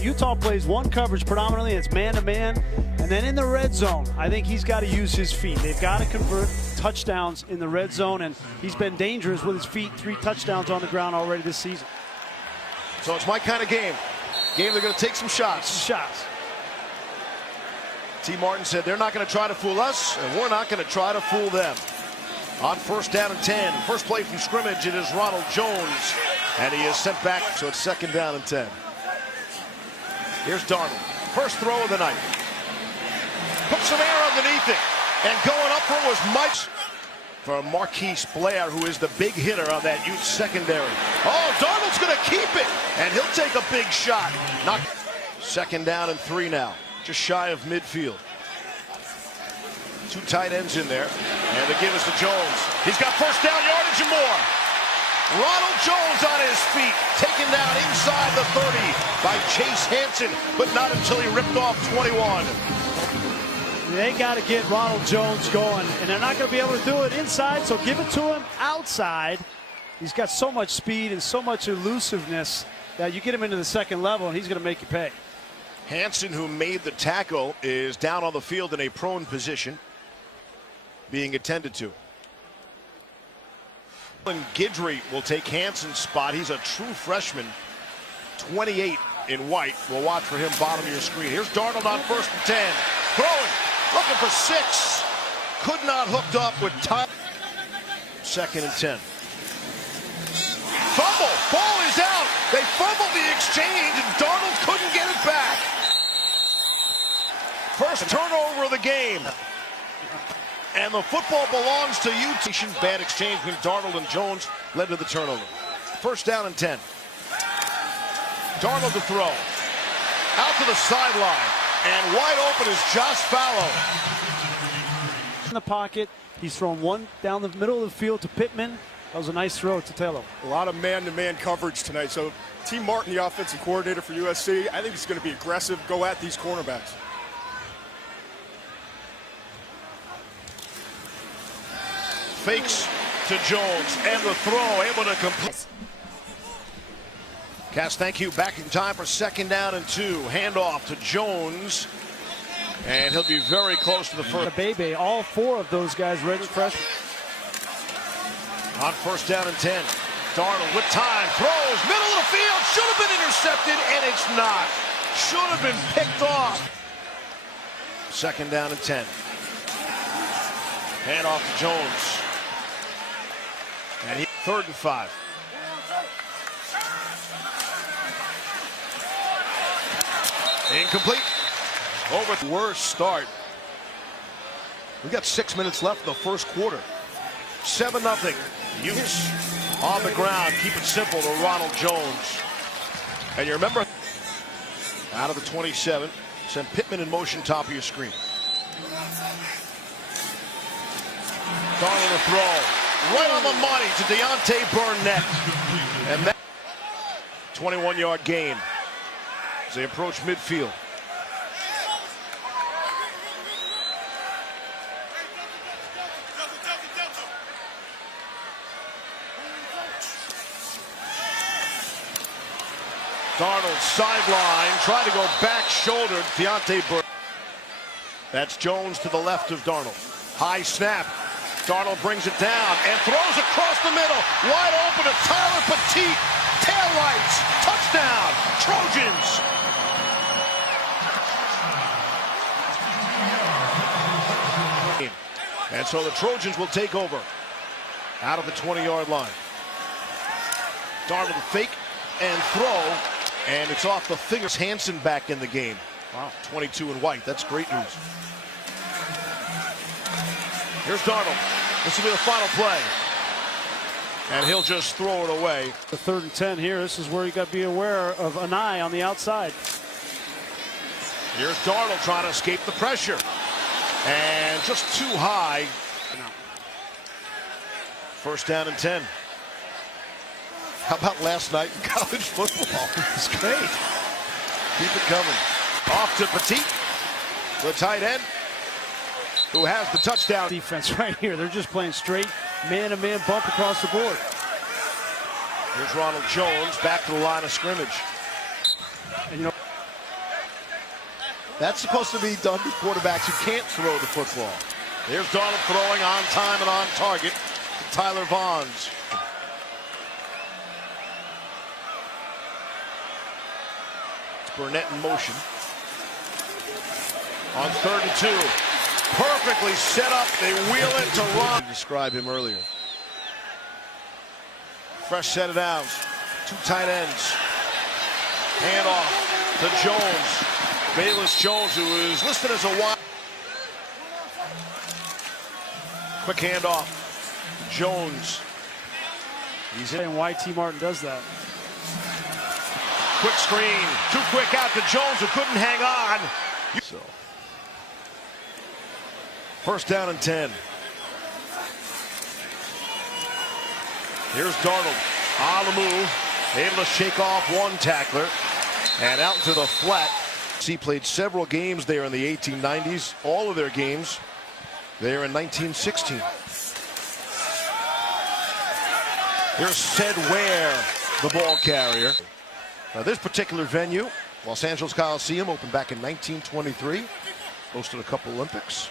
Utah plays one coverage predominantly. It's man-to-man. And then in the red zone, I think he's got to use his feet. They've got to convert touchdowns in the red zone, and he's been dangerous with his feet. 3 touchdowns on the ground already this season. So it's my kind of game. They're going to take some shots. T. Martin said they're not going to try to fool us, and we're not going to try to fool them. On first down and 10. First play from scrimmage, it is Ronald Jones. And he is sent back, so it's second down and 10. Here's Darnold. First throw of the night. Put some air underneath it. And going up for it was Mike. For Marquise Blair, who is the big hitter on that Ute secondary. Oh, Darnold's going to keep it. And he'll take a big shot. Second down and 3 now. Just shy of midfield. 2 tight ends in there. And the give is to Jones. He's got first down yardage and more. Ronald Jones on his feet. Taken down inside the 30 by Chase Hansen. But not until he ripped off 21. They got to get Ronald Jones going. And they're not going to be able to do it inside. So give it to him outside. He's got so much speed and so much elusiveness that you get him into the second level and he's going to make you pay. Hansen, who made the tackle, is down on the field in a prone position, being attended to. Guidry will take Hansen's spot. He's a true freshman, 28 in white. We'll watch for him bottom of your screen. Here's Darnold on first and 10. Throwing, looking for 6. Could not hooked up with time. Second and 10. Fumble, ball is out. They fumbled the exchange and Darnold couldn't get it back. First turnover of the game. And the football belongs to you. Bad exchange between Darnold and Jones led to the turnover. First down and 10. Darnold to throw. Out to the sideline. And wide open is Josh Fallow. In the pocket. He's thrown one down the middle of the field to Pittman. That was a nice throw to Taylor. A lot of man-to-man coverage tonight. So T. Martin, the offensive coordinator for USC, I think he's going to be aggressive, go at these cornerbacks. Fakes to Jones, and the throw able to complete. Cass, thank you. Back in time for second down and 2. Handoff to Jones, and he'll be very close to the first. Bebe, all 4 of those guys redshirt freshmen. On first down and 10. Darnold with time, throws, middle of the field, should have been intercepted, and it's not. Should have been picked off. Second down and 10. Handoff to Jones. And he third and 5. Incomplete. Over the worst start. We've got 6 minutes left in the first quarter. 7-0. Utes on the ground. Keep it simple to Ronald Jones. And you remember, out of the 27, send Pittman in motion, top of your screen. Darnold to throw. Right on the money to Deontay Burnett. And that 21-yard gain as they approach midfield. Darnold sideline, trying to go back shoulder. Deontay Burnett. That's Jones to the left of Darnold. High snap. Darnold brings it down and throws across the middle. Wide open to Tyler Petit. Tail lights. Touchdown. Trojans. And so the Trojans will take over out of the 20-yard line. Darnold to fake and throw. And it's off the fingers. Hansen back in the game. Wow. 22 in white. That's great news. Here's Darnold. This will be the final play. And he'll just throw it away. The 3rd and 10 here. This is where you got to be aware of an eye on the outside. Here's Darnold trying to escape the pressure. And just too high. First down and 10. How about last night in college football? It's great. Keep it coming. Off to Petit, the tight end, who has the touchdown. Defense right here. They're just playing straight man-to-man bump across the board. Here's Ronald Jones back to the line of scrimmage. And you know, That's supposed to be done to quarterbacks who can't throw the football. There's Darnold throwing on time and on target to Tyler Vaughns. It's Burnett in motion. On 3rd and 2. Perfectly set up. They wheel it to Ron. Describe him earlier. Fresh set of downs. 2 tight ends. Handoff to Jones. Bayless Jones, who is listed as a wide. Quick handoff. Jones. He's in. And why T. Martin does that. Quick screen. Too quick out to Jones, who couldn't hang on. So. 1st down and 10. Here's Darnold on the move, able to shake off one tackler and out into the flat. He played several games there in the 1890s, all of their games there in 1916. Here's Ced Ware, the ball carrier. Now this particular venue, Los Angeles Coliseum, opened back in 1923, hosted a couple Olympics.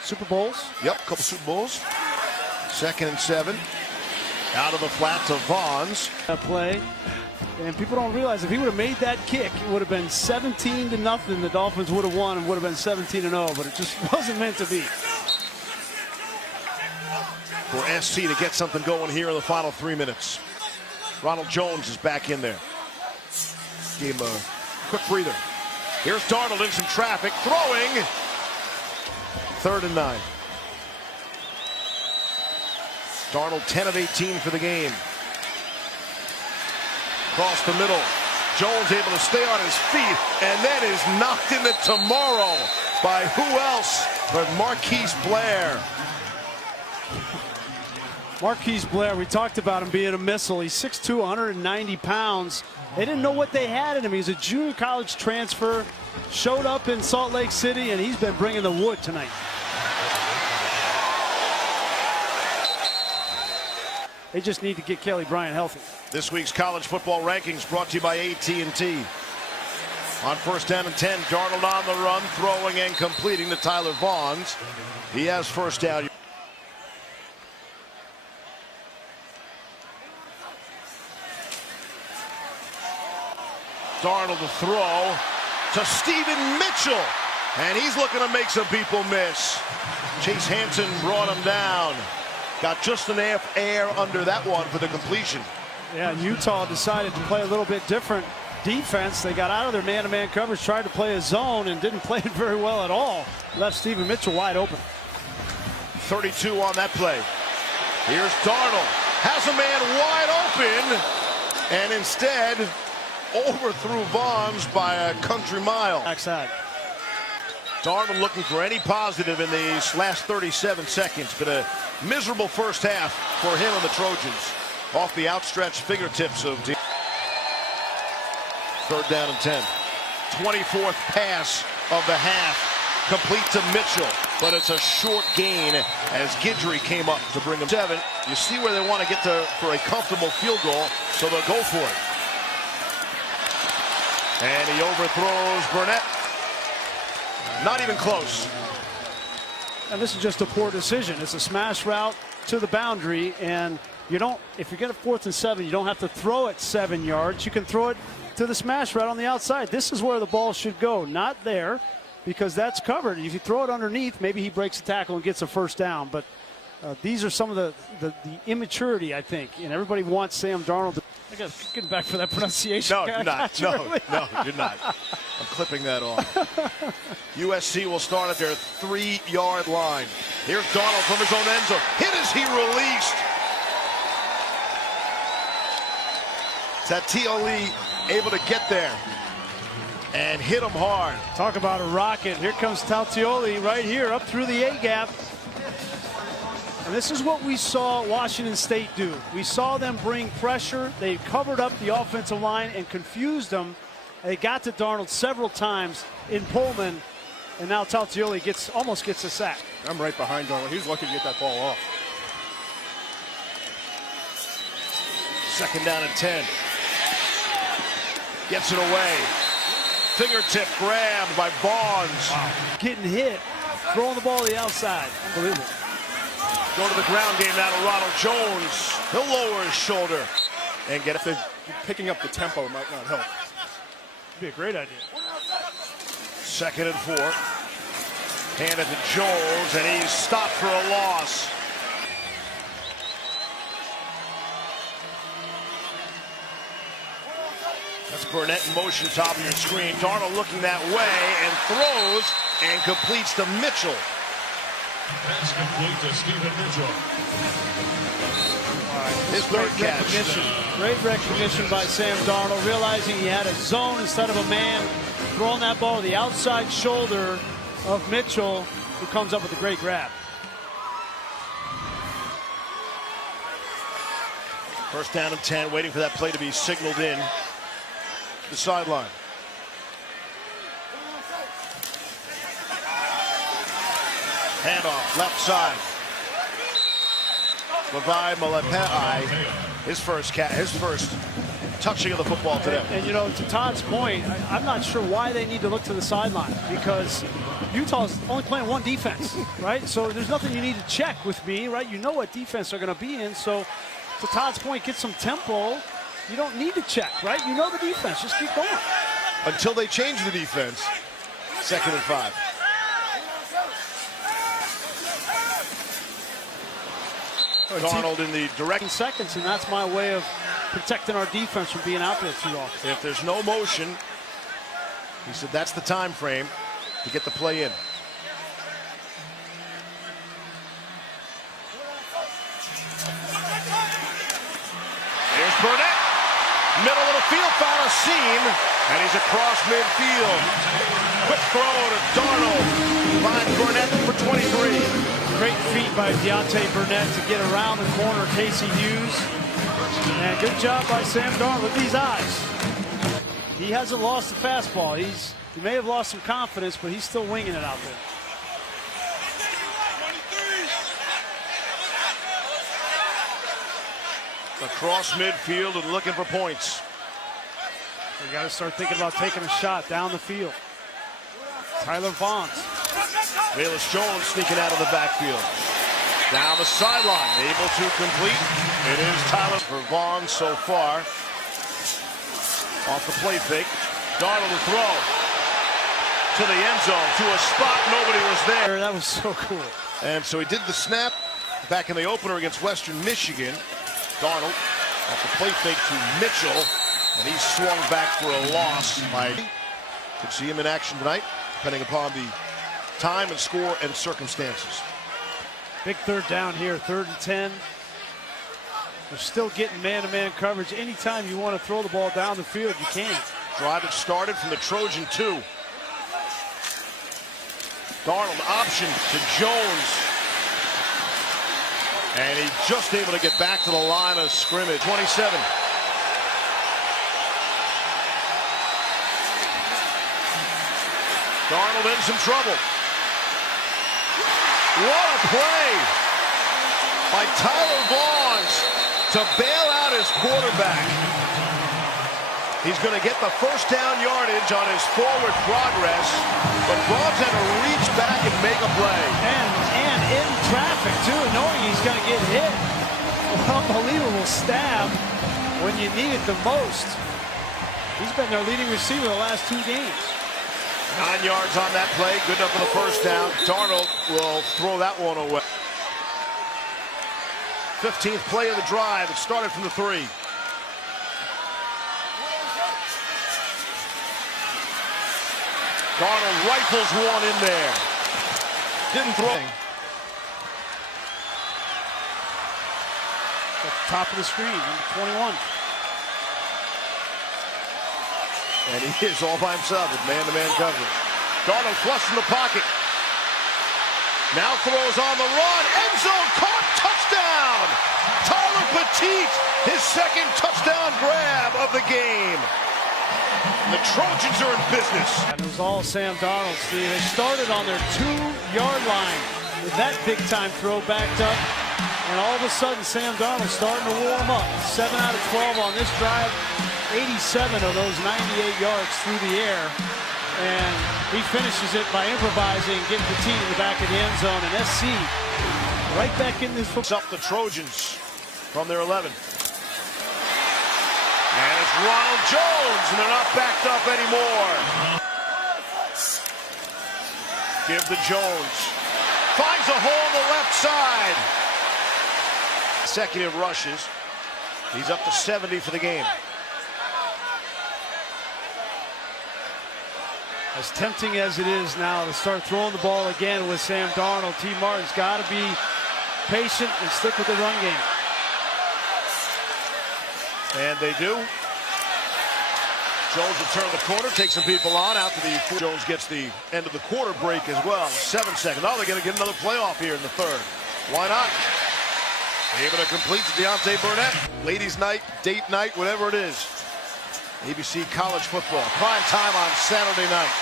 Super Bowls? Yep, a couple Super Bowls. 2nd and 7. Out of the flat to Vaughns. That play. And people don't realize if he would have made that kick, it would have been 17-0. The Dolphins would have won and would have been 17-0, but it just wasn't meant to be. For SC to get something going here in the final 3 minutes. Ronald Jones is back in there. Gave him a quick breather. Here's Darnold in some traffic, throwing. 3rd and 9. Darnold 10 of 18 for the game. Across the middle. Jones able to stay on his feet and then is knocked into tomorrow by who else but Marquise Blair. Marquise Blair, we talked about him being a missile. He's 6'2", 190 pounds. They didn't know what they had in him. He's a junior college transfer, showed up in Salt Lake City, and he's been bringing the wood tonight. They just need to get Kelly Bryant healthy. This week's college football rankings brought to you by AT&T. On 1st down and 10, Darnold on the run, throwing and completing to Tyler Vaughns. He has 1st down. Darnold to throw to Stephen Mitchell. And he's looking to make some people miss. Chase Hansen brought him down. Got just enough air under that one for the completion. Yeah, Utah decided to play a little bit different defense. They got out of their man-to-man coverage, tried to play a zone, and didn't play it very well at all. Left Stephen Mitchell wide open. 32 on that play. Here's Darnold. Has a man wide open, and instead overthrew Vaughns by a country mile. Backside. Darnold looking for any positive in these last 37 seconds, but a miserable 1st half for him and the Trojans. Off the outstretched fingertips of 3rd down and 10. 24th pass of the half, complete to Mitchell, but it's a short gain as Guidry came up to bring him 7. You see where they want to get to for a comfortable field goal, so they'll go for it. And he overthrows Burnett. Not even close. And this is just a poor decision. It's a smash route to the boundary, and you don't, if you get a 4th and 7, you don't have to throw it 7 yards. You can throw it to the smash route on the outside. This is where the ball should go, not there, because that's covered. If you throw it underneath, maybe he breaks the tackle and gets a 1st down. But these are some of the immaturity, I think, and everybody wants Sam Darnold to. I got to get back for that pronunciation. No, you're not. No, you're not. I'm clipping that off. USC will start at their 3-yard line. Here's Darnold from his own end zone. Hit as he released. Tatioli able to get there and hit him hard. Talk about a rocket. Here comes Tatioli right here up through the A-gap. And this is what we saw Washington State do. We saw them bring pressure. They covered up the offensive line and confused them. They got to Darnold several times in Pullman, and now Tatioli almost gets a sack. I'm right behind Darnold. He's lucky to get that ball off. 2nd down and 10. Gets it away. fingertip grab by Vaughns. Wow. Getting hit, throwing the ball to the outside. Unbelievable. Go to the ground game now to Ronald Jones. He'll lower his shoulder and get it. Picking up the tempo might not help. It'd be a great idea. 2nd and 4. Handed to Jones, and he's stopped for a loss. That's Burnett in motion, top of your screen. Darnold looking that way and throws and completes to Mitchell. Pass complete to Stephen Mitchell. His third catch. Great recognition by Sam Darnold, realizing he had a zone instead of a man, throwing that ball to the outside shoulder of Mitchell, who comes up with a great grab. 1st down and 10, waiting for that play to be signaled in the sideline. Handoff, left side. Levi Malepeai, his first touching of the football today. And you know, to Todd's point, I'm not sure why they need to look to the sideline, because Utah's only playing one defense, right? So there's nothing you need to check with me, right? You know what defense they're going to be in. So to Todd's point, get some tempo. You don't need to check, right? You know the defense. Just keep going. Until they change the defense. 2nd and 5. Darnold in the direct seconds, and that's my way of protecting our defense from being out there too often. If there's no motion, he said that's the time frame to get the play in. Here's Burnett. Middle of the field, found a seam, and he's across midfield. Quick throw to Darnold. Finds Burnett for 23. Great feat by Deontay Burnett to get around the corner of Casey Hughes. And good job by Sam Darnold. Look at these eyes. He hasn't lost the fastball. He may have lost some confidence, but he's still winging it out there. Across midfield and looking for points. We got to start thinking about taking a shot down the field. Tyler Vaughns. Velus Jones sneaking out of the backfield. Down the sideline, able to complete. It is Tyler for Vaughn so far. Off the play fake. Darnold to throw. To the end zone, to a spot nobody was there. That was so cool. And so he did the snap back in the opener against Western Michigan. Darnold off the play fake to Mitchell, and he swung back for a loss. Could see him in action tonight, depending upon the time and score and circumstances. Big 3rd down here, 3rd and 10. They're still getting man-to-man coverage. Anytime you want to throw the ball down the field, you can. Drive it started from the Trojan 2. Darnold option to Jones. And he's just able to get back to the line of scrimmage. 27. Darnold in some trouble. What a play by Tyler Vaughns to bail out his quarterback. He's going to get the 1st down yardage on his forward progress, but Vaughns had to reach back and make a play. And in traffic, too, knowing he's going to get hit. Unbelievable stab when you need it the most. He's been their leading receiver the last 2 games. 9 yards on that play. Good enough for the 1st down. Darnold will throw that one away. 15th play of the drive. It started from the 3. Darnold rifles one in there. Didn't throw. At the top of the screen, number 21. And he is all by himself with man-to-man coverage. Darnold flush in the pocket. Now throws on the run. End zone caught. Touchdown! Tyler Petit, his 2nd touchdown grab of the game. The Trojans are in business. And it was all Sam Darnold, Steve. They started on their 2-yard line with that big-time throw backed up. And all of a sudden, Sam Darnold starting to warm up. 7 out of 12 on this drive. 87 of those 98 yards through the air. And he finishes it by improvising, getting the team in the back of the end zone. And SC right back in this football. Up the Trojans from their 11. And it's Ronald Jones, and they're not backed up anymore. Give to Jones. Finds a hole on the left side. Consecutive rushes. He's up to 70 for the game. As tempting as it is now to start throwing the ball again with Sam Darnold, T. Martin's got to be patient and stick with the run game. And they do. Jones will turn the corner, take some people on out to the. Jones gets the end of the quarter break as well. 7 seconds. Oh, they're going to get another playoff here in the third. Why not? Able to complete to Deontay Burnett. Ladies' night, date night, whatever it is. ABC college football. Prime time on Saturday night.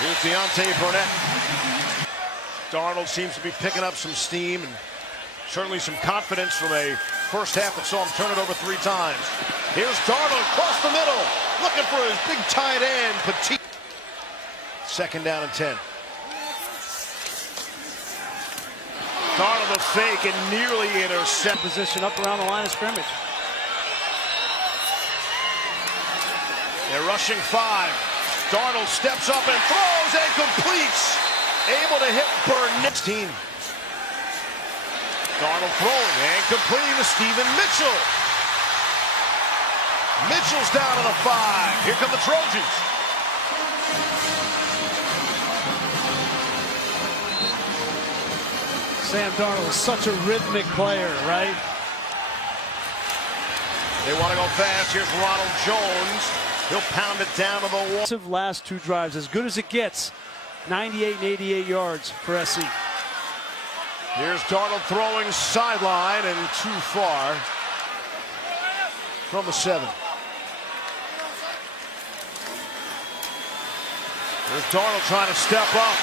Here's Deontay Burnett. Darnold seems to be picking up some steam and certainly some confidence from a first half that saw him turn it over 3 times. Here's Darnold across the middle, looking for his big tight end, Petit. 2nd down and 10. Darnold a fake and nearly intercept. Position up around the line of scrimmage. They're rushing 5. Darnold steps up and throws and completes. Able to hit Burnett. Team. Darnold throwing and completing to Stephen Mitchell. Mitchell's down on a 5. Here come the Trojans. Sam Darnold is such a rhythmic player, right? They want to go fast. Here's Ronald Jones. He'll pound it down to the wall. Last 2 drives, as good as it gets. 98 and 88 yards for SC. Here's Darnold throwing sideline and too far from the 7. There's Darnold trying to step up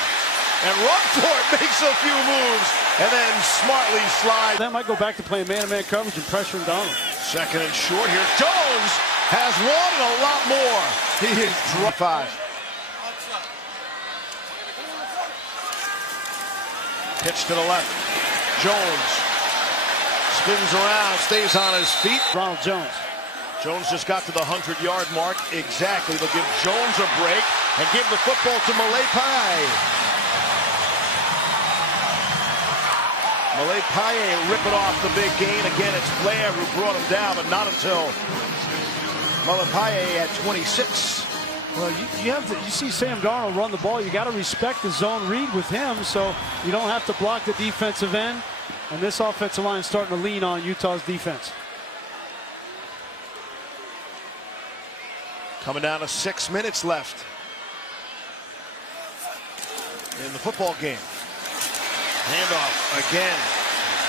and run for it, makes a few moves, and then smartly slides. That might go back to playing man-to-man coverage and pressuring Darnold. 2nd and short. Here's Jones. Has one and a lot more. He is 5. Pitch to the left. Jones spins around, stays on his feet. Ronald Jones. Jones just got to the 100-yard mark. Exactly. They'll give Jones a break and give the football to Malapai. Malapai ripping off the big gain. Again, it's Blair who brought him down, but not until Malapai at 26. Well, you see Sam Darnold run the ball. You got to respect the zone read with him, so you don't have to block the defensive end. And this offensive line is starting to lean on Utah's defense. Coming down to 6 minutes left in the football game. Handoff again.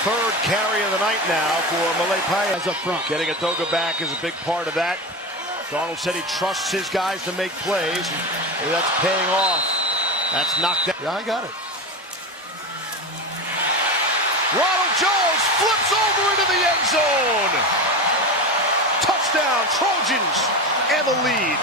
3rd carry of the night now for Malapai. As up front. Getting Adoga back is a big part of that. Darnold said he trusts his guys to make plays. Maybe that's paying off. That's knocked down. Yeah, I got it. Ronald Jones flips over into the end zone. Touchdown, Trojans, and the lead.